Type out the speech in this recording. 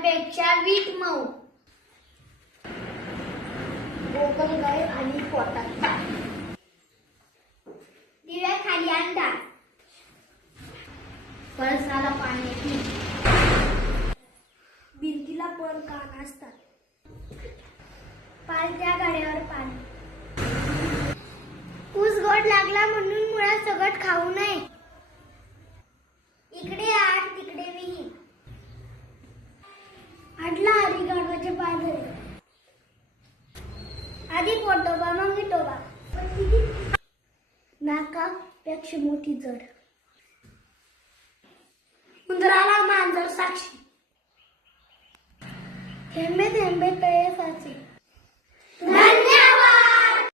पाण्यापेक्षा वीट मऊ. गोगलगाय आणि पोटात पाय. दिव्याखाली अंधार. कळसाला पाण्याची. भिंतीला पण कान असतात. पालत्या गाड्यावर पाणी. ऊस गोड लागला म्हणून मुळात सगळं खाऊ नये. इकडे आड तिकडे विहीर. आडला हरी गाढवाचे पाय धरले. आधी पोटोबा मग विठोबा. नाकापेक्षा मोठी जड. उंदराला मांजर साक्षी. थेंबे थेंबे तळे